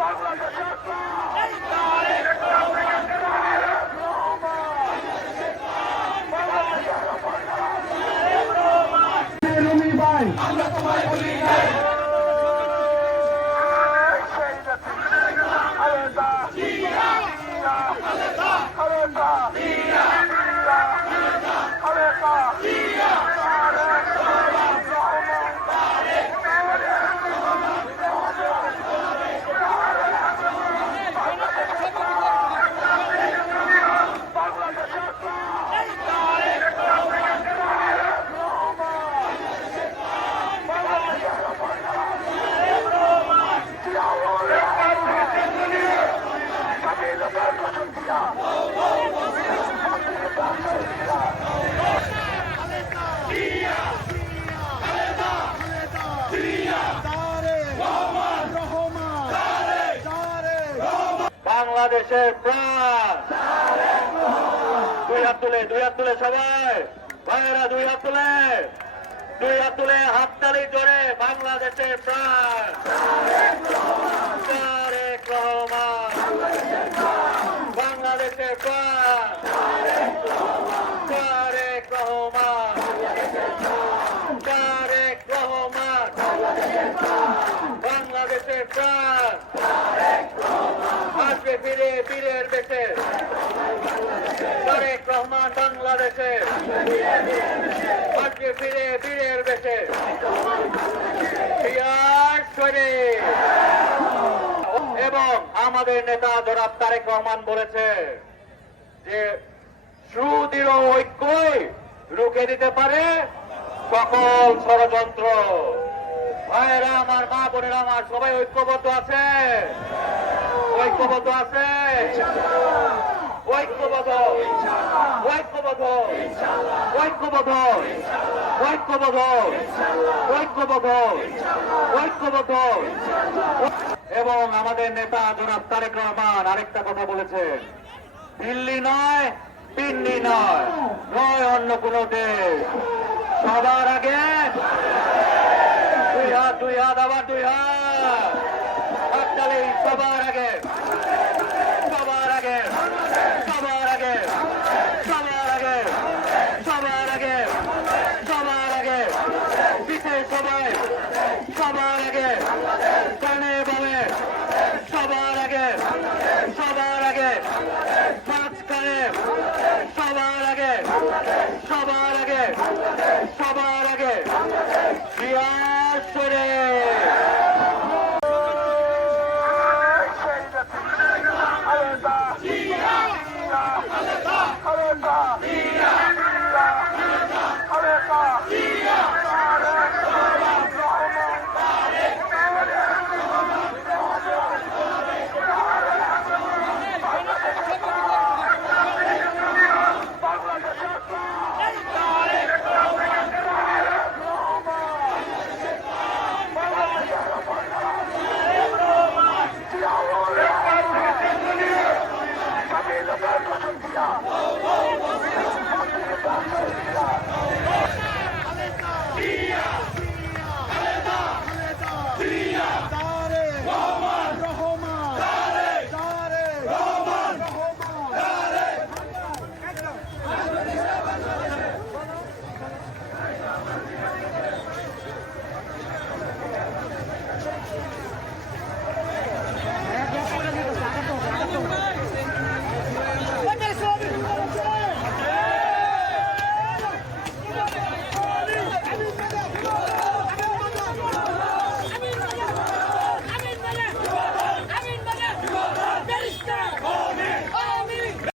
বাংলাদেশের প্রাণ রুমি ভাই বাংলাদেশের প্রাণ। দুই হাত তুলে, দুই হাত তুলে সবাই। ভাইয়েরা, দুই হাত তুলে। দুই হাত তুলে হাততালি জোরে বাংলাদেশের প্রাণ তারেক রহমান বাংলাদেশের প্রাণ তারেক রহমান তারেক রহমান বাংলাদেশের প্রাণ আসবে ফিরে বীরের দেশে। তারেক রহমান বাংলাদেশে। ফিরে বীরের দেশে। এবং আমাদের নেতা জনাব তারেক রহমান বলেছে যে, সুদৃঢ় ঐক্যই রুখে দিতে পারে সকল ষড়যন্ত্র। ভাইয়েরা, আমার মা বোনেরা, আমার সবাই ঐক্যবদ্ধ আছে। ঐক্যবদ্ধ আছে? ঐক্যবদ্ধ। ঐক্যবদ্ধ। ঐক্যবদ্ধ। ঐক্যবদ্ধ। এবং আমাদের নেতা জনাব তারেক রহমান আরেকটা কথা বলেছেন। দিল্লি নয় পিন্ডি নয় নয় অন্য কোন দেশ। সবার আগে দুই হাত দুই হাত, আবার দুই হাত হাততালি সবার আগে সবার আগে সবার আগে সবার আগে সবার আগে সবার আগে পিঠে সবাই সবার আগে কানে বলে সবার আগে সবার আগে মাঝখানে সবার আগে সবার আগে সবার